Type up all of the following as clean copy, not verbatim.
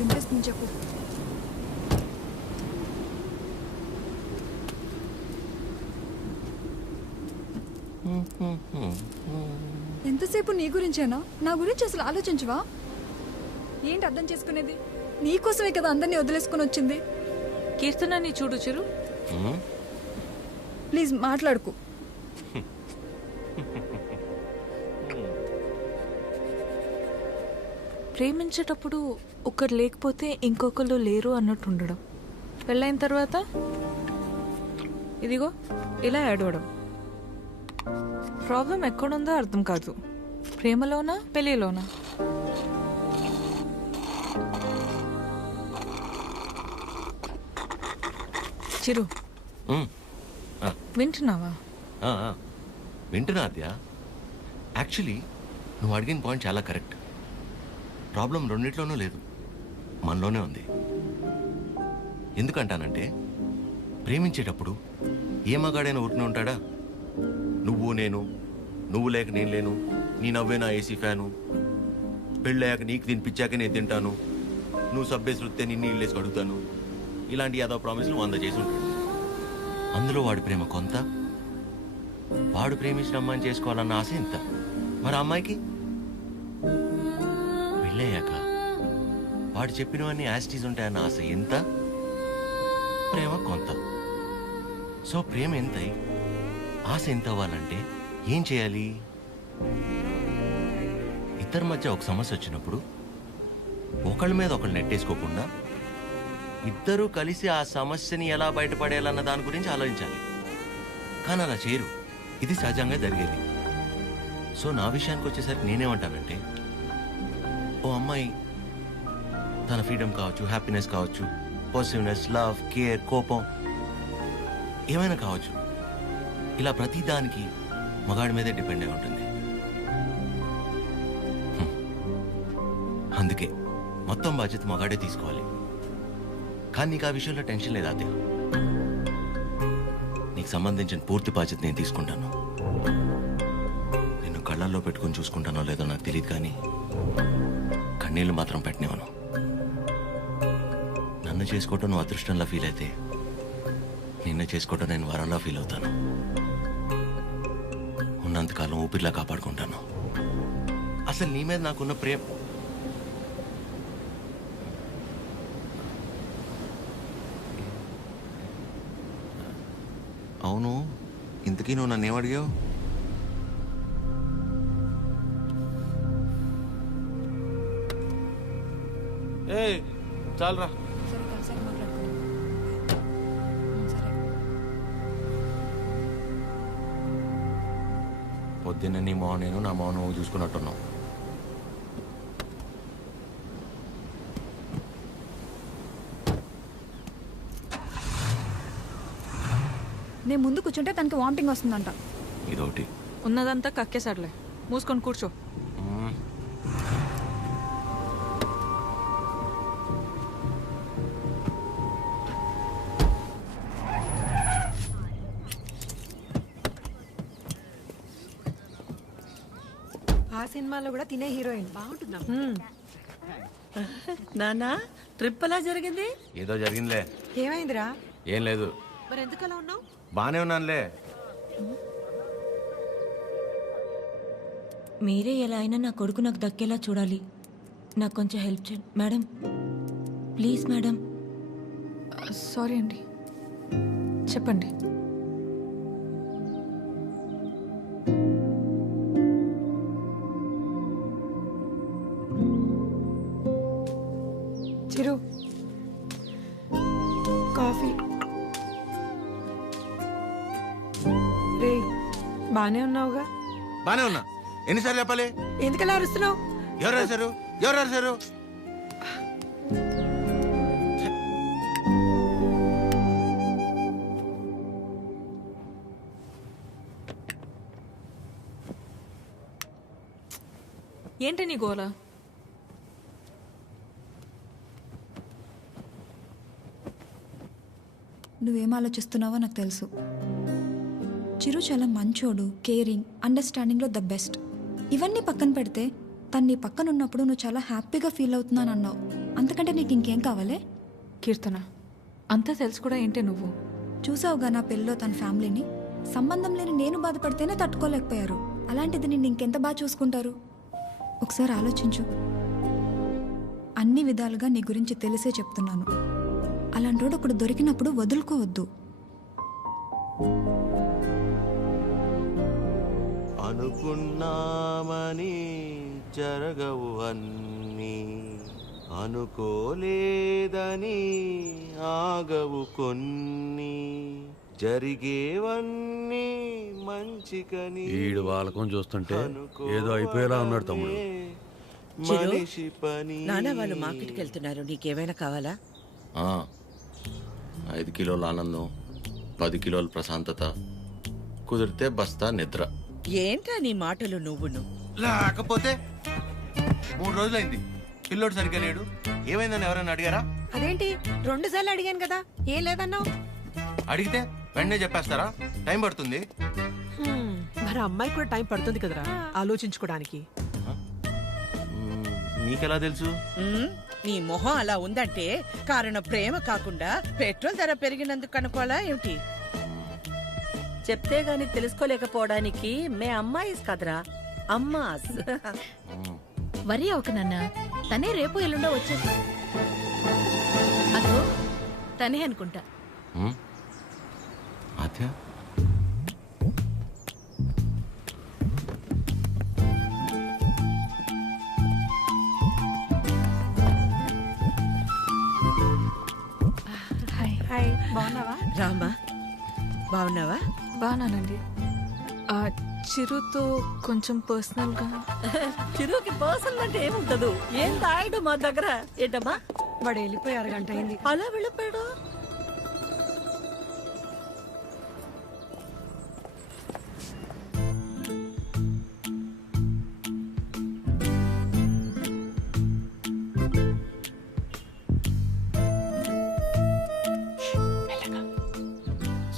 వినిపిస్తుంది చెప్పు. ఎంతసేపు నీ గురించేనా? నా గురించి అసలు ఆలోచించవా? ఏంటి అర్థం చేసుకునేది? నీకోసమే కదా అందరినీ వదిలేసుకుని వచ్చింది. కీర్తనని చూడు చిరు. ప్లీజ్ మాట్లాడుకు. ప్రేమించేటప్పుడు ఒకరు లేకపోతే ఇంకొకరు లేరు అన్నట్టు ఉండడం, పెళ్ళైన తర్వాత ఇదిగో ఇలా ఏడవడం. ప్రాబ్లం ఎక్కడుందో అర్థం కాదు. ప్రేమలోనా పెళ్ళిలోనా? చిరు వింటున్నావా? వింటున్నా అద్య. యాక్చువల్లీ నువ్వు అడిగిన పాయింట్ చాలా కరెక్ట్. ప్రాబ్లం రెండిట్లోనూ లేదు, మనలోనే ఉంది. ఎందుకంటానంటే ప్రేమించేటప్పుడు ఏ మగాడైనా ఊరికనే ఉంటాడా? నువ్వు నేను, నువ్వు లేక నేను లేను, నీ నవ్వే నా ఏసీ ఫ్యాను, పెళ్ళయ్యాక నీకు తినిపించాక నేను తింటాను, నువ్వు సబ్బేసి వృత్తే నిన్ను ఇల్లేసి అడుగుతాను, ఇలాంటి యాదో ప్రామిస్లు 100 చేసి ఉంటాడు. అందులో వాడి ప్రేమ కొంత, వాడు ప్రేమించిన అమ్మాయిని చేసుకోవాలన్న ఆశ ఇంత. మరి అమ్మాయికి పెళ్ళయ్యాక వాడు చెప్పినవన్నీ యాస్టీస్ ఉంటాయన్న ఆశ ఎంత, ప్రేమ కొంత. సో ప్రేమ ఎంతై ఆశ ఎంత అవ్వాలంటే ఏం చేయాలి? ఇద్దరి మధ్య ఒక సమస్య వచ్చినప్పుడు ఒకళ్ళ మీద ఒకళ్ళు నెట్టేసుకోకుండా ఇద్దరూ కలిసి ఆ సమస్యని ఎలా బయటపడేయాలన్న దాని గురించి ఆలోచించాలి. కానీ అలా చేయరు. ఇది సహజంగా జరిగేది. సో నా విషయానికి వచ్చేసరికి నేనేమంటానంటే, ఓ అమ్మాయి తన ఫ్రీడమ్ కావచ్చు, హ్యాపీనెస్ కావచ్చు, పాజిటివ్నెస్, లవ్, కేర్, కోపం ఏమైనా కావచ్చు, ఇలా ప్రతి దానికి మగాడి మీదే డిపెండ్ అయి ఉంటుంది. అందుకే మొత్తం బాధ్యత మగాడే తీసుకోవాలి. కానీ నీకు ఆ విషయంలో టెన్షన్ లేదా అదే? నీకు సంబంధించిన పూర్తి బాధ్యత నేను తీసుకుంటాను. నిన్ను కళ్ళల్లో పెట్టుకుని చూసుకుంటానో లేదో నాకు తెలియదు, కానీ కన్నీళ్ళు మాత్రం పెట్టనివ్వను. నన్ను చేసుకోవటం నువ్వు అదృష్టంలా ఫీల్ అయితే, నిన్ను చేసుకోవటం నేను వరంలా ఫీల్ అవుతాను. ఉన్నంతకాలం ఊపిరిలా కాపాడుకుంటాను. అసలు నీ మీద నాకున్న ప్రేమ అవును. ఇంతకీ నువ్వు నన్ను ఏమడిగావు? చాలరా. సరే కలిసాక మాట్లాడుకుందాం. సరే. పొద్దున్న నీ మోహన్ నేను, నా మోహన్ నువ్వు చూసుకున్నట్టున్నావు. నేను ముందు కూర్చుంటే తనకి వామిటింగ్ వస్తుందంట. ఇదొకటి. ఉన్నదంతా కక్కేసాడులే, మూసుకొని కూర్చో. ఆ సినిమాలో కూడా తినే హీరోయిన్ బాగుంటుందా? నానా ట్రిప్ ఎలా జరిగింది? ఏదో జరిగిందిలే. ఏమైందిరా? ఏం లేదు. మరి ఎందుకు అలా ఉన్నావు? బానే ఉన్నానులే. మీరే ఎలా అయినా నా కొడుకు నాకు దక్కేలా చూడాలి. నాకు కొంచెం హెల్ప్ చేయండి మేడం, ప్లీజ్ మేడం. సారీ అండి, చెప్పండి. చిరు కాఫీ. రే బానే ఉన్నావుగా? బానే ఉన్నా. ఎన్నిసార్లు చెప్పాలి? ఎందుకలా అరుస్తున్నావు? ఎవరు రాశారు? ఎవరు రాశారు? ఏంటి నీ గోల? నువ్వేం ఆలోచిస్తున్నావో నాకు తెలుసు. చిరు చాలా మంచోడు, కేరింగ్, అండర్స్టాండింగ్లో ద బెస్ట్. ఇవన్నీ పక్కన పెడితే తను నీ పక్కన ఉన్నప్పుడు నువ్వు చాలా హ్యాపీగా ఫీల్ అవుతున్నాను అన్నావు. అంతకంటే నీకు ఇంకేం కావాలి? కీర్తన, అంతా తెలుసు కూడా ఏంటి నువ్వు? చూసావుగా నా పెళ్ళిలో తన ఫ్యామిలీని. సంబంధం లేని నేను బాధపడితేనే తట్టుకోలేకపోయారు. అలాంటిది నిన్ను ఇంకెంత బాగా చూసుకుంటారు? ఒకసారి ఆలోచించు. అన్ని విధాలుగా నీ గురించి తెలిసే చెప్తున్నాను. అలాంటి రోడ్ ఒకడు దొరికినప్పుడు వదులుకోవద్దు. అనుకున్నామని జరగవు అన్నీ, అనుకోలేదని ఆగవు కొన్ని, జరిగేవన్నీ మంచికని. ఈడు వాళ్ళకం చూస్తుంటే ఏదో అయిపోయేలా ఉన్నాడు తమ్ముడు. మనిషి పని. నాన్న వాళ్ళు మార్కెట్కి వెళ్తున్నారు, నీకేమైనా కావాలా? 5 కిలోల ఆనందం, 10 కిలోల ప్రశాంతత, కుదిరితే బస్తా నిద్ర. ఏంట్రా నీ మాటలు నువ్వును? లేకపోతే 3 రోజులైంది పిల్లోడు సరిగ్గా లేడు. ఏమైందని ఎవరైనా అడిగారా? అదేంటి 2 సార్లు అడిగాను కదా, ఏం లేదన్నావు? అడిగితే వెంటనే చెప్పేస్తారా? టైం పడుతుంది. మరి అమ్మాయి కూడా టైం పడుతుంది కదరా ఆలోచించుకోవడానికి. మీకెలా తెలుసు? నీ మొహం అలా ఉందంటే కారణం ప్రేమ కాకుండా పెట్రోల్ ధర పెరిగినందుకు అనుకోవాలా ఏమిటి? చెప్తే గాని తెలుసుకోలేకపోవడానికి మే అమ్మాయిస్ కదరా, అమ్మాస్. వరి ఒక నాన్న, తనే రేపు ఎల్లుండో వచ్చేసి. అదో తనే అనుకుంటా. ఆద్య, హాయ్, బాగున్నావా? రామా, బాగున్నావా? బాగానండి. చిరుతో కొంచెం పర్సనల్గా. చిరుకి పర్సనల్ అంటే ఏముంటదు? ఏం తాయడు మా దగ్గర. ఏంటమ్మా వాడు వెళ్ళిపోయి 1 గంట అయింది. అలా వెళ్ళిపోయాడు?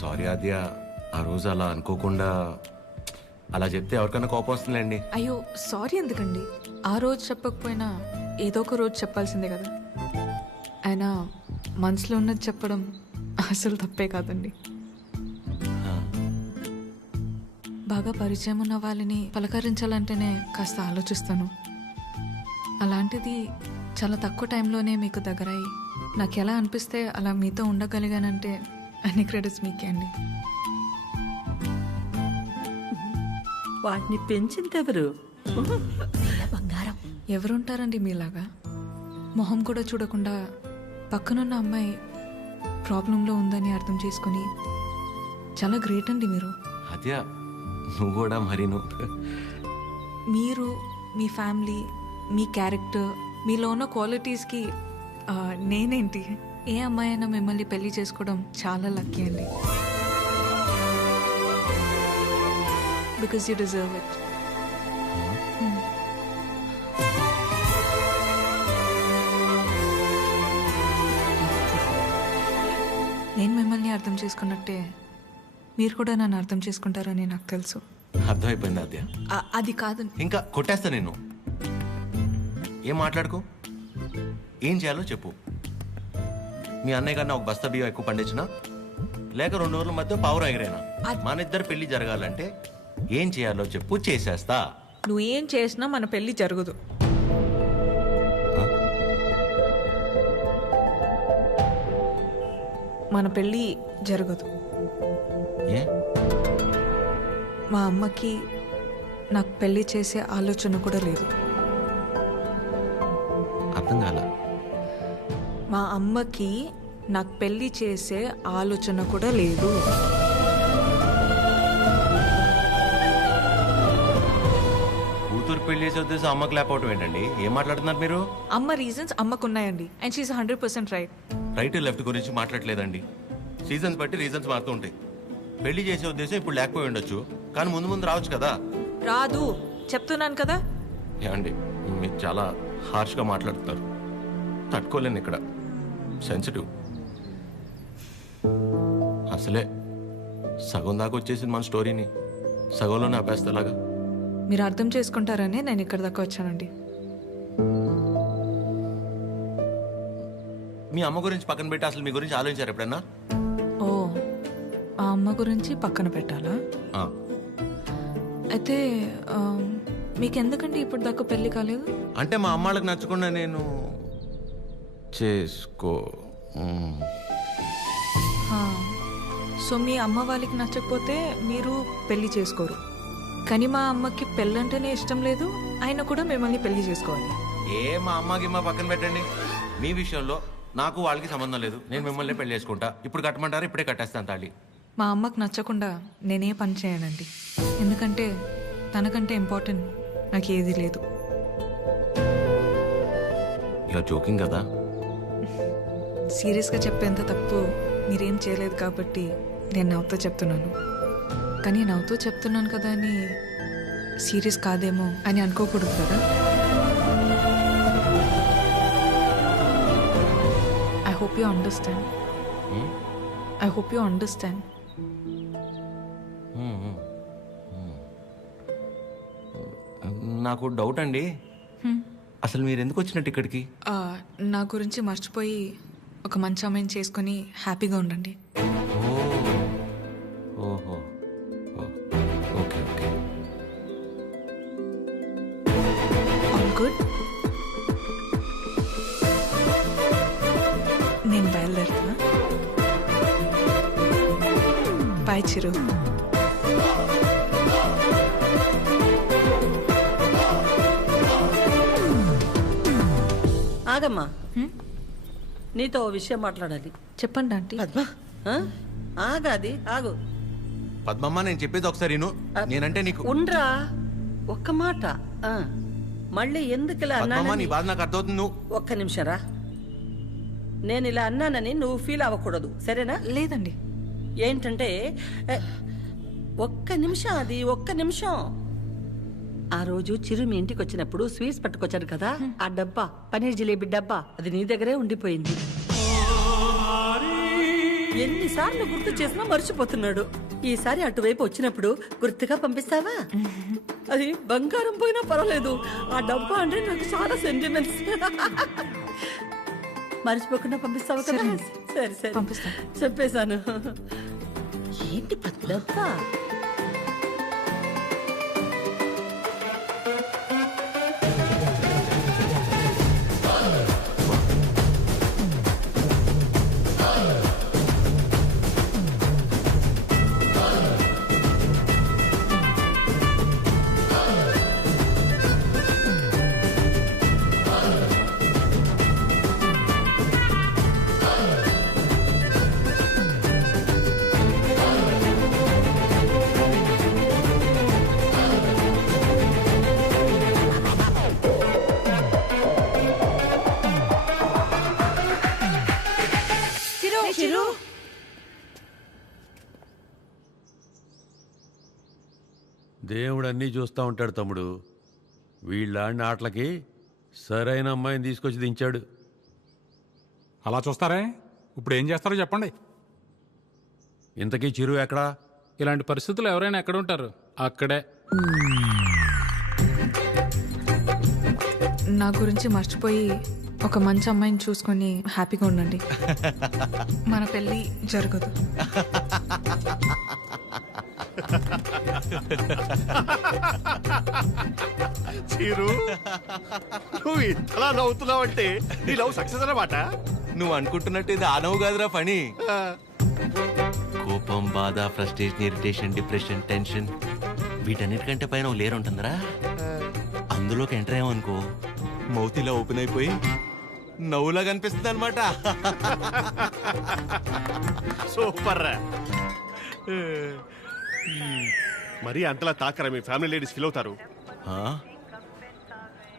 సారీ ఆద్య, ఆ రోజు అలా అనుకోకుండా అలా చెప్తే ఎవరికైనా కోపం వస్తుందండి. అయ్యో సారీ ఎందుకండి? ఆ రోజు చెప్పకపోయినా ఏదో ఒక రోజు చెప్పాల్సిందే కదా. అయినా మనసులో ఉన్నది చెప్పడం అసలు తప్పే కాదండి. బాగా పరిచయం ఉన్న వాళ్ళని పలకరించాలంటేనే కాస్త ఆలోచిస్తాను. అలాంటిది చాలా తక్కువ టైంలోనే మీకు దగ్గరయ్యి నాకు ఎలా అనిపిస్తే అలా మీతో ఉండగలిగానంటే అన్ని క్రెడిట్స్ మీకే అండి. వాటిని పెంచిందెవరు? బంగారం. ఎవరుంటారండి మీలాగా? మొహం కూడా చూడకుండా పక్కనున్న అమ్మాయి ప్రాబ్లంలో ఉందని అర్థం చేసుకొని చాలా గ్రేట్ అండి మీరు. ఆద్య, నువ్వు కూడా మరీను. మీరు, మీ ఫ్యామిలీ, మీ క్యారెక్టర్, మీలో ఉన్న క్వాలిటీస్కి నేనేంటి? ఏ అమ్మాయి అయినా మిమ్మల్ని పెళ్లి చేసుకోవడం చాలా లక్కీ అండి. Because you deserve it. నేను మిమ్మల్ని అర్థం చేసుకున్నట్టే మీరు కూడా నన్ను అర్థం చేసుకుంటారని నాకు తెలుసు. అర్థమైపోయింది ఆద్య. అది కాదు. ఇంకా కొట్టేస్తా నేను. ఏం మాట్లాడుకో, ఏం చేయాలో చెప్పు. మీ అన్నయ్య కన్నా 1 బస్తా బియ్యం ఎక్కువ పండించినా, లేక 2 రోజుల మధ్య పావురం ఎగిరేనా, మన ఇద్దరు పెళ్లి జరగాలంటే ఏం చేయాలో చెప్పు, చేసేస్తా. నువ్వేం చేసినా మన పెళ్లి జరగదు. మన పెళ్ళి జరగదు. ఏ? మా అమ్మకి నాకు పెళ్లి చేసే ఆలోచన కూడా లేదు. అర్థం కాల. మా అమ్మకి నాకు పెళ్లి చేసే ఆలోచన కూడా లేదు. కూతురు పెళ్లి చేసే ఉద్దేశం అమ్మకి లేకపోవటం ఏంటండి? ఏం మాట్లాడుతున్నారు మీరు? అమ్మ రీజన్స్ అమ్మకున్నాయండి. And she is 100% right. Right left గురించి మాట్లాడలేదండి. సీజన్స్ బట్టి రీజన్స్ మారుతూ ఉంటాయి. పెళ్లి చేసే ఉద్దేశం ఇప్పుడు లేకపోయి ఉండొచ్చు, కానీ ముందు ముందు రావచ్చు కదా. రాదు చెప్తున్నాను కదా. ఏమండి, మీరు చాలా హార్ష్గా మాట్లాడుతున్నారు. తట్టుకోలేను. ఇక్కడ సెన్సిటివ్. అసలే సగం దాకా వచ్చేసింది మన స్టోరీని, సగంలోనే ఆపేస్తేలాగా. మీరు అర్థం చేసుకుంటారనే నేను ఇక్కడ దాకా వచ్చానండి. మీ అమ్మ గురించి పక్కన పెట్టి అసలు మీ గురించి ఆలోచించారు ఎప్పుడన్నా? ఓ, ఆ అమ్మ గురించి పక్కన పెట్టాలా? ఆ. అయితే మీకెందుకంటే ఇప్పుడు దాకా పెళ్లి కాలేదు? అంటే మా అమ్మాళ్ళకి నచ్చకుండా నేను చేసుకో సో మీ అమ్మ వాళ్ళకి నచ్చకపోతే మీరు పెళ్లి చేసుకోరు. కానీ మా అమ్మకి పెళ్ళంటేనే ఇష్టం లేదు, ఆయన కూడా మిమ్మల్ని పెళ్లి చేసుకోవాలి. మా అమ్మకి మా పక్కన పెట్టండి. మీ విషయంలో నాకు వాళ్ళకి సంబంధం లేదు. నేను మిమ్మల్ని పెళ్లి చేసుకుంటా. ఇప్పుడు కట్టమంటారా? ఇప్పుడే కట్టేస్తాను తాళి. మా అమ్మకి నచ్చకుండా నేనే పని చేయనండి. ఎందుకంటే తనకంటే ఇంపార్టెంట్ నాకు ఏది లేదు. ఇలా జోకింగ్ కదా. సీరియస్గా చెప్పేంత తప్పు మీరేం చేయలేదు కాబట్టి నేను నవ్వుతూ చెప్తున్నాను. కానీ నవ్వుతూ చెప్తున్నాను కదా అని సీరియస్ కాదేమో అని అనుకోకూడదు కదా. I hope you understand. I hope you understand. నాకు డౌట్ అండి, అసలు మీరు ఎందుకు వచ్చినట్టు ఇక్కడికి? నా గురించి మర్చిపోయి ఒక మంచి అమ్మాయిని చేసుకొని హ్యాపీగా ఉండండి. ఓహో, ఓకే ఓకే. All good. నేను బయలుదేరుతున్నా. బాయ్ చిరు. ఆగమ్మా, నీతో ఓ విషయం మాట్లాడాలి. చెప్పండి ఆంటీ. పద్మ, ఆ? ఆగాది ఆగు. పద్మమ్మ, నేను చెప్పేది ఒకసారి విను. నేనంటే నీకు ఉండ్రా, ఒక్క మాట. ఆ, మళ్ళీ ఎందుకు ఇలా పద్మమ్మ, నీ అన్నానని బాధ నాకు అర్థమవుతుంది. నువ్వు ఒక్క నిమిషం రా. నేను ఇలా అన్నానని నువ్వు ఫీల్ అవ్వకూడదు, సరేనా? లేదండి. ఏంటంటే ఒక్క నిమిషం, అది ఒక్క నిమిషం. ఆ రోజు చిరు మీ ఇంటికి వచ్చినప్పుడు స్వీట్స్ పట్టుకొచ్చాడు కదా, ఆ డబ్బా, పనీర్ జిలేబీ డబ్బా, అది నీ దగ్గరే ఉండిపోయింది. ఎన్నిసార్లు గుర్తు చేసినా మర్చిపోతున్నాడు. ఈసారి అటువైపు వచ్చినప్పుడు గుర్తుగా పంపిస్తావా? అది బంగారం పోయినా పర్వాలేదు, ఆ డబ్బా అంటే నాకు చాలా సెంటిమెంట్స్. మర్చిపోకుండా పంపిస్తావా కదా? సరే సరే పంపిస్తా. చెప్పేశాను. ఏంటి డబ్బా? చిరు, దేవుడు అన్నీ చూస్తూ ఉంటాడు తమ్ముడు. వీళ్ళాడిన ఆటలకి సరైన అమ్మాయిని తీసుకొచ్చి దించాడు. అలా చూస్తారే, ఇప్పుడు ఏం చేస్తారో చెప్పండి. ఇంతకీ చిరు ఎక్కడా? ఇలాంటి పరిస్థితులు ఎవరైనా ఎక్కడ ఉంటారు? అక్కడే. నా గురించి మర్చిపోయి ఒక మంచి అమ్మాయిని చూసుకొని హ్యాపీగా ఉండండి. మన పెళ్ళి జరగదు. చిరు, నువ్వు ఇంతలా నవ్వుతున్నావంటే నీ లవ్ సక్సెస్ అన్నమాట. నువ్వు అనుకుంటున్నట్టు ఇది ఆనవు కాదురా పని. కోపం, బాధ, ఫ్రస్ట్రేషన్, ఇరిటేషన్, డిప్రెషన్, టెన్షన్, వీటన్నిటికంటే పైన ఒక లేయర్ ఉంటుందిరా. అందులోకి ఎంటర్ అయ్యామనుకో, మౌత్ ఇలా ఓపెన్ అయిపోయి నవ్వులా కనిపిస్తుంది అనమాట. సూపర్ రా. మరి అంతలా తాకరా, మీ ఫ్యామిలీ లేడీస్ ఫీల్ అవుతారు.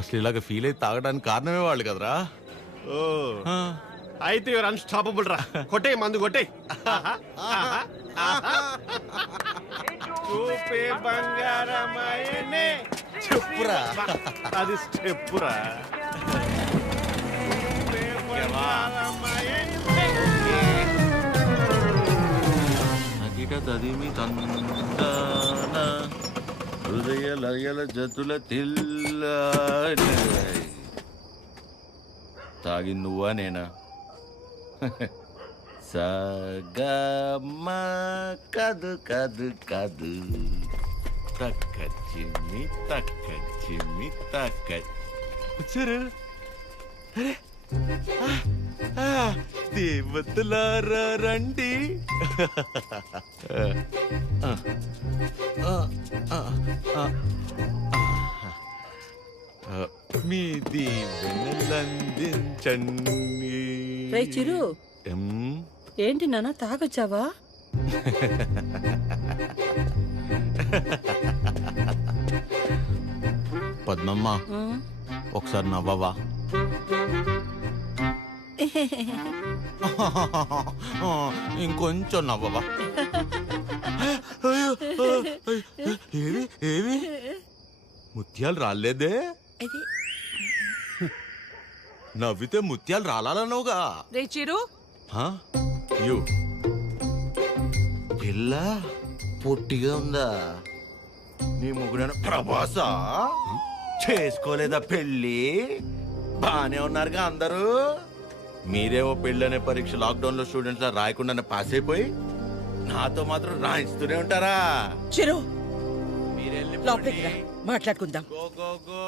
అసలు ఇలాగ ఫీల్ అయితే తాగడానికి కారణమే వాళ్ళు కదరా. ఓ, అయితే యువర్ అన్స్టాపబుల్ రా. కొట్టే మందు కొట్టే. చూపే బంగారమాయనే. చెప్పురా, అది చెప్పురా. తదిమి తందాన హృదయ లయల జతుల తిల్ల. తాగింది నువ్వా నేనా? సగమ కదు కదు కదు తక్క చిమ్మి తక్క చిమ్మి తక్క వచ్చారు. అరే దేవతలారా రండి. మీ దీవెనలందించండి. రే చిరు ఎం? ఏంటి నాన్న తాగొచ్చావా? పద్మమ్మ ఒకసారి నవ్వవా? ఇంకొంచెం నవ్వవా? ఏవి ఏవి ముత్యాలు రాలేదే? నవ్వితే ముత్యాలు రాలన్నావుగా. రే చిరు యు పిల్ల పొట్టిగా ఉందా? నీ ముగ్గురు ప్రభాసా చేసుకోలేదా పెళ్ళి? బానే ఉన్నారుగా అందరూ. మీరేమో పెళ్ళనే పరీక్ష లాక్డౌన్ లో స్టూడెంట్స్ లా రాయకుండానే పాస్ అయిపోయి నాతో మాత్రం రాయిస్తూనే ఉంటారా? చిరు మీరెళ్ళి లోపలికి రా, మాట్లాడుకుందాం. Go go go.